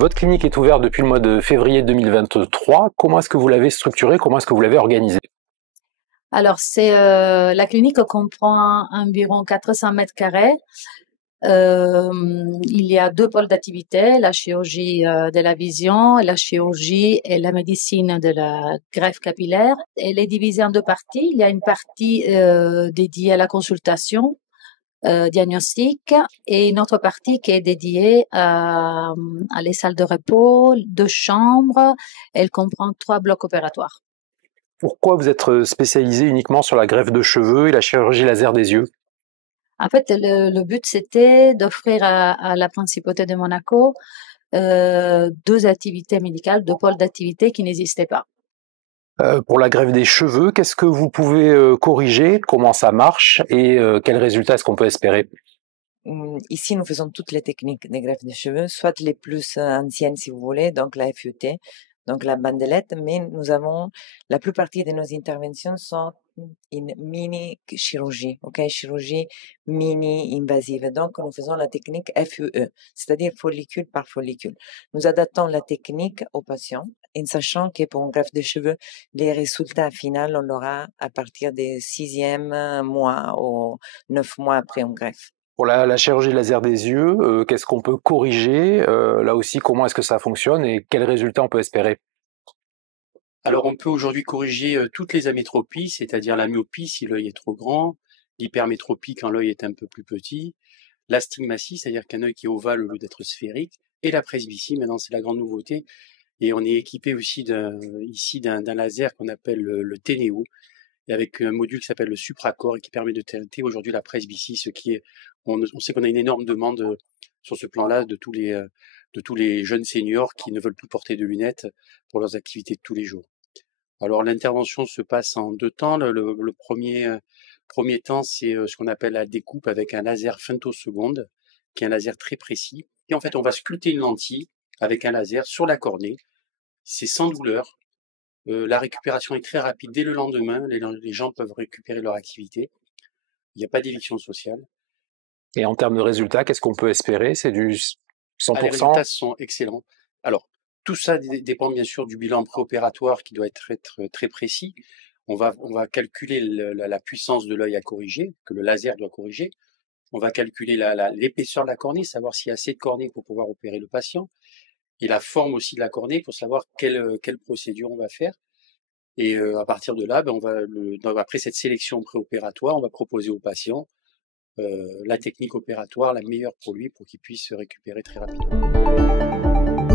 Votre clinique est ouverte depuis le mois de février 2023. Comment est-ce que vous l'avez structurée? Comment est-ce que vous l'avez organisée? Alors, la clinique comprend environ 400 mètres carrés. Il y a deux pôles d'activité, la chirurgie de la vision, la chirurgie et la médecine de la greffe capillaire. Elle est divisée en deux parties. Il y a une partie dédiée à la consultation diagnostic et une autre partie qui est dédiée à les salles de repos, deux chambres. Elle comprend 3 blocs opératoires. Pourquoi vous êtes spécialisé uniquement sur la greffe de cheveux et la chirurgie laser des yeux? En fait, le but, c'était d'offrir à la principauté de Monaco deux activités médicales, deux pôles d'activité qui n'existaient pas. Pour la greffe des cheveux, qu'est-ce que vous pouvez corriger? Comment ça marche? Et quels résultats est-ce qu'on peut espérer? Ici, nous faisons toutes les techniques de greffe de cheveux, soit les plus anciennes, si vous voulez, donc la FUT, donc la bandelette, mais nous avons, la plupart de nos interventions sont une mini chirurgie, ok, chirurgie mini invasive. Donc, nous faisons la technique FUE, c'est-à-dire follicule par follicule. Nous adaptons la technique aux patients, en sachant que pour une greffe de cheveux, les résultats finaux, on l'aura à partir des 6e mois ou 9 mois après une greffe. Pour la chirurgie laser des yeux, qu'est-ce qu'on peut corriger? Là aussi, comment est-ce que ça fonctionne et quels résultats on peut espérer? Alors, on peut aujourd'hui corriger toutes les amétropies, c'est-à-dire la myopie si l'œil est trop grand, l'hypermétropie quand l'œil est un peu plus petit, l'astigmatie, c'est-à-dire qu'un œil qui est ovale au lieu d'être sphérique, et la presbytie, maintenant c'est la grande nouveauté. Et on est équipé aussi ici d'un laser qu'on appelle le Ténéo, et avec un module qui s'appelle le Supracore et qui permet de traiter aujourd'hui la presbytie, ce qui est, on sait qu'on a une énorme demande sur ce plan-là de tous les jeunes seniors qui ne veulent plus porter de lunettes pour leurs activités de tous les jours. Alors l'intervention se passe en deux temps. Le premier temps, c'est ce qu'on appelle la découpe avec un laser femtoseconde, qui est un laser très précis. Et en fait, on va sculpter une lentille avec un laser sur la cornée. C'est sans douleur. La récupération est très rapide. Dès le lendemain, les gens peuvent récupérer leur activité. Il n'y a pas d'éviction sociale. Et en termes de résultats, qu'est-ce qu'on peut espérer? C'est du Les 100%? résultats sont excellents. Alors, tout ça dépend bien sûr du bilan préopératoire qui doit être très précis. On va calculer la puissance de l'œil à corriger, que le laser doit corriger. On va calculer l'épaisseur de la cornée, savoir s'il y a assez de cornée pour pouvoir opérer le patient. Et la forme aussi de la cornée pour savoir quelle procédure on va faire. Et à partir de là, après cette sélection préopératoire, on va proposer au patient la technique opératoire la meilleure pour lui pour qu'il puisse se récupérer très rapidement.